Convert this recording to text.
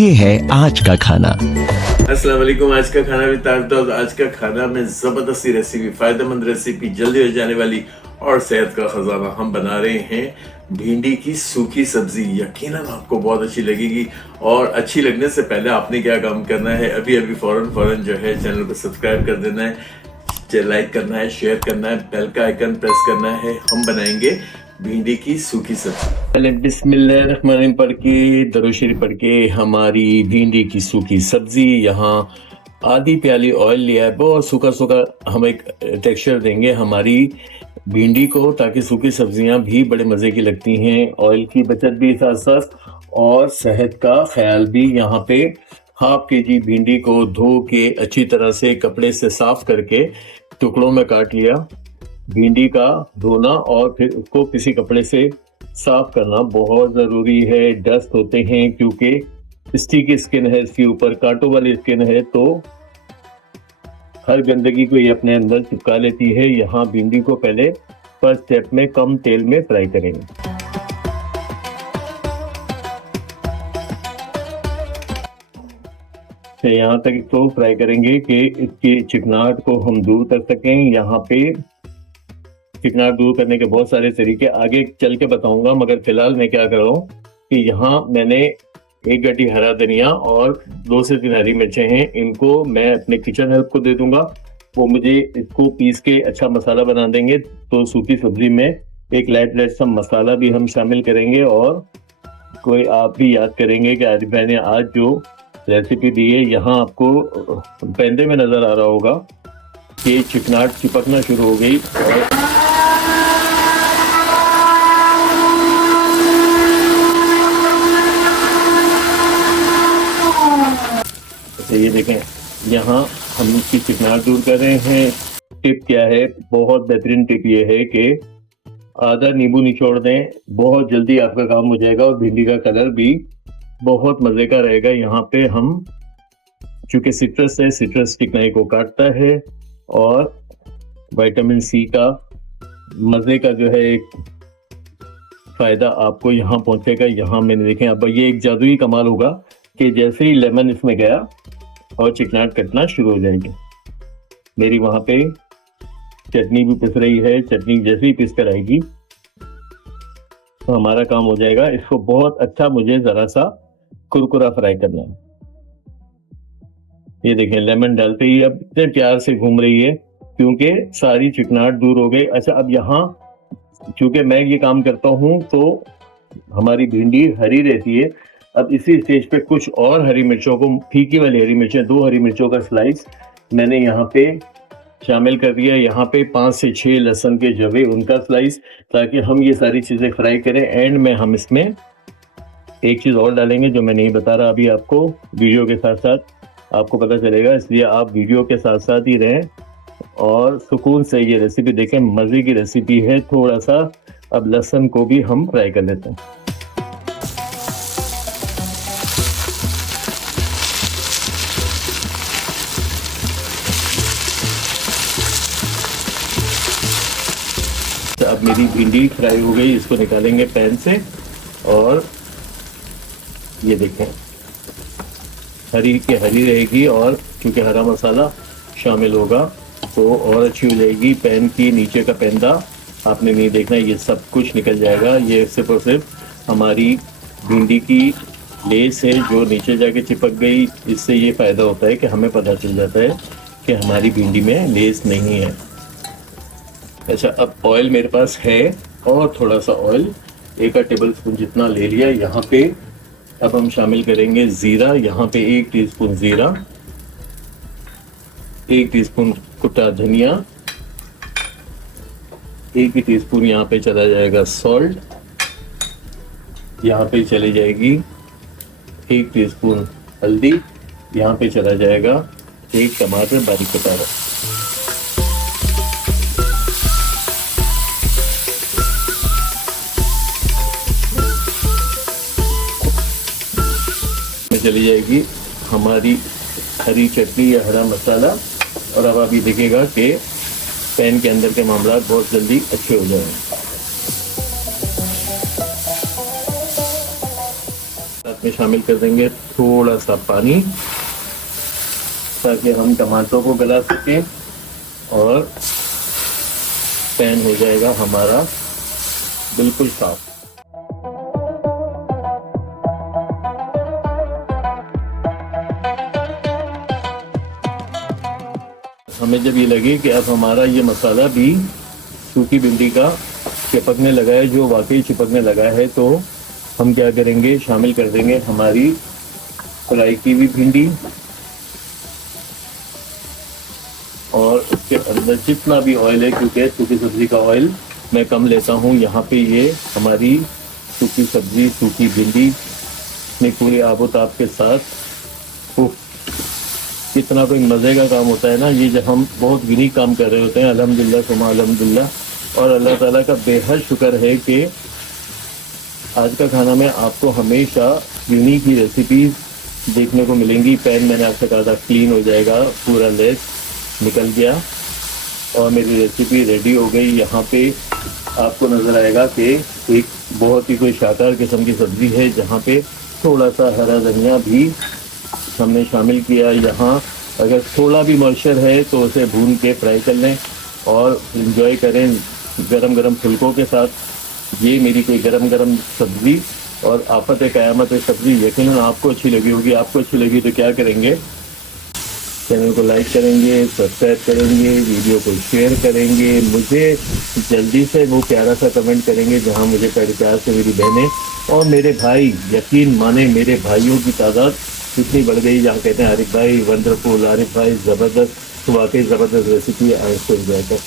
ये है आज का खाना। अस्सलाम वालेकुम। आज का खाना भी ताज़ा। आज का खाना में ज़बरदस्ती रेसिपी, फ़ायदेमंद रेसिपी, जल्दी हो जाने वाली और सेहत का ख़जाना हम बना रहे हैं भिंडी की सूखी सब्जी। यकीनन आपको बहुत अच्छी लगेगी और अच्छी लगने से पहले आपने क्या काम करना है, अभी फौरन जो है चैनल को सब्सक्राइब कर देना है, लाइक करना है, शेयर करना है, बेल का आइकन प्रेस करना है। हम बनाएंगे भिंडी की सूखी सब्जी। पहले बिस्मिल्लाहिर्रहमानिर्रहीम पढ़ के दरूद शरीफ पढ़ के हमारी भिंडी की सूखी सब्जी। यहाँ आधी प्याली ऑयल लिया है, बहुत सूखा सूखा हम एक टेक्सचर देंगे हमारी भिंडी को, ताकि सूखी सब्जियां भी बड़े मज़े की लगती हैं। ऑयल की बचत भी साथ साथ और सेहत का ख्याल भी। यहाँ पे हाफ केजी भिंडी को धो के अच्छी तरह से कपड़े से साफ करके टुकड़ों में काट लिया। भिंडी का धोना और फिर उसको किसी कपड़े से साफ करना बहुत ज़रूरी है। डस्ट होते हैं क्योंकि स्टिकी स्किन है इसके ऊपर, कांटों वाली स्किन है, तो हर गंदगी को ये अपने अंदर चिपका लेती है। यहाँ भिंडी को पहले फर्स्ट स्टेप में कम तेल में फ्राई करेंगे। यहाँ तक इसको फ्राई करेंगे कि इसकी चिकनाहट को हम दूर कर सकें। यहाँ पे चिकनाहट दूर करने के बहुत सारे तरीके आगे चल के बताऊंगा, मगर फिलहाल मैं क्या कर रहा हूँ कि यहाँ मैंने एक गड्डी हरा धनिया और 2 से 3 हरी मिर्चें हैं। इनको मैं अपने किचन हेल्प को दे दूंगा, वो मुझे इसको पीस के अच्छा मसाला बना देंगे। तो सूखी सब्जी में एक लाइट सा मसाला भी हम शामिल करेंगे। और कोई आप भी याद करेंगे कि आज मैंने आज जो रेसिपी दी है, यहाँ आपको पैंदे में नजर आ रहा होगा कि चिकनाहट चिपकना शुरू हो गई। और ये देखें, यहाँ हम इसकी चिकनाहट दूर कर रहे हैं। टिप क्या है, बहुत बेहतरीन टिप ये है कि आधा नींबू निचोड़ दें, बहुत जल्दी आपका काम हो जाएगा और भिंडी का कलर भी बहुत मजे का रहेगा। यहाँ पे हम चूंकि सिट्रस है, सिट्रस चिकनाई को काटता है और विटामिन सी का मजे का जो है एक फायदा आपको यहाँ पहुंचेगा। यहाँ मैंने देखें, अब ये एक जादुई कमाल होगा कि जैसे ही लेमन इसमें गया और चिकनाहट कटना शुरू हो जाएगी। मेरी वहां पे चटनी भी पिस रही है। चटनी जैसे ही पिस कर आएगी तो हमारा काम हो जाएगा। इसको बहुत अच्छा मुझे जरा सा कुरकुरा फ्राई करना है। ये देखें, लेमन डालते ही अब इतने प्यार से घूम रही है क्योंकि सारी चिकनाहट दूर हो गई। अच्छा, अब यहाँ चूंकि मैं ये काम करता हूँ तो हमारी भिंडी हरी रहती है। अब इसी स्टेज पे कुछ और हरी मिर्चों को, फीकी वाली हरी मिर्चें, 2 हरी मिर्चों का स्लाइस मैंने यहाँ पे शामिल कर दिया। यहाँ पे 5 से 6 लहसुन के जवे, उनका स्लाइस, ताकि हम ये सारी चीजें फ्राई करें। एंड में हम इसमें एक चीज और डालेंगे जो मैं नहीं बता रहा अभी आपको, वीडियो के साथ साथ आपको पता चलेगा, इसलिए आप वीडियो के साथ साथ ही रहें और सुकून से ये रेसिपी देखें। मजे की रेसिपी है। थोड़ा सा अब लहसुन को भी हम फ्राई कर लेते हैं। अब मेरी भिंडी फ्राई हो गई, इसको निकालेंगे पैन से। और ये देखें, हरी के हरी रहेगी और क्योंकि हरा मसाला शामिल होगा तो और अच्छी हो जाएगी। पैन की नीचे का पैंदा आपने नहीं देखना, ये सब कुछ निकल जाएगा। ये सिर्फ और सिर्फ हमारी भिंडी की लेस है जो नीचे जाके चिपक गई। इससे ये फायदा होता है कि हमें पता चल जाता है कि हमारी भिंडी में लेस नहीं है। अच्छा, अब ऑयल मेरे पास है और थोड़ा सा ऑयल 1 टेबल स्पून जितना ले लिया। यहाँ पे अब हम शामिल करेंगे जीरा। यहाँ पे 1 टीस्पून जीरा, 1 टीस्पून कुटा धनिया, 1 टीस्पून यहाँ पे चला जाएगा सॉल्ट, यहाँ पे चली जाएगी 1 टीस्पून हल्दी, यहाँ पे चला जाएगा 1 टमाटर बारीक कटा हुआ। चली जाएगी हमारी हरी चटनी या हरा मसाला। और अब अभी दिखेगा कि पैन के अंदर के मामला बहुत जल्दी अच्छे हो जाएंगे। साथ में शामिल कर देंगे थोड़ा सा पानी, ताकि हम टमाटरों को गला सकें और पैन हो जाएगा हमारा बिल्कुल साफ। हमें जब ये लगे कि अब हमारा ये मसाला भी सूखी भिंडी का चिपकने लगा है, जो वाकई चिपकने लगा है, तो हम क्या करेंगे, शामिल कर देंगे हमारी फ्राई की हुई भिंडी और उसके अंदर जितना भी ऑयल है, क्योंकि सूखी सब्जी का ऑयल मैं कम लेता हूँ। यहाँ पे ये हमारी सूखी सब्जी, सूखी भिंडी में पूरे आबोताब के साथ कितना कोई मज़े का काम होता है ना ये, जब हम बहुत यूनिक काम कर रहे होते हैं। अल्हम्दुलिल्लाह सुमा अल्हम्दुलिल्लाह। और अल्लाह ताला का बेहद शुक्र है कि आज का खाना में आपको हमेशा यूनिक ही रेसिपीज देखने को मिलेंगी। पैन मैंने आपसे कहा था क्लीन हो जाएगा, पूरा लेस निकल गया और मेरी रेसिपी रेडी हो गई। यहाँ पे आपको नज़र आएगा कि एक बहुत ही कोई शानदार किस्म की सब्ज़ी है, जहाँ पे थोड़ा सा हरा धनिया भी हमने शामिल किया। यहाँ अगर थोड़ा भी मॉइस्चर है तो उसे भून के फ्राई कर लें और इंजॉय करें गरम गरम फुल्कों के साथ। ये मेरी कोई गरम गरम सब्ज़ी और आफत क़यामत सब्ज़ी यकीनन आपको अच्छी लगी होगी। आपको अच्छी लगी तो क्या करेंगे, चैनल को लाइक करेंगे, सब्सक्राइब करेंगे, वीडियो को शेयर करेंगे, मुझे जल्दी से वो प्यारा सा कमेंट करेंगे जहाँ मुझे बड़े प्यार से मेरी बहनें और मेरे भाई, यकीन माने मेरे भाइयों की तादाद इतनी बढ़ गई, जहाँ कहते हैं आरिफ भाई वंडरफुल, आरिफ भाई ज़बरदस्त। तो वाकई ज़बरदस्त रेसिपी, आज को एंजॉय कर।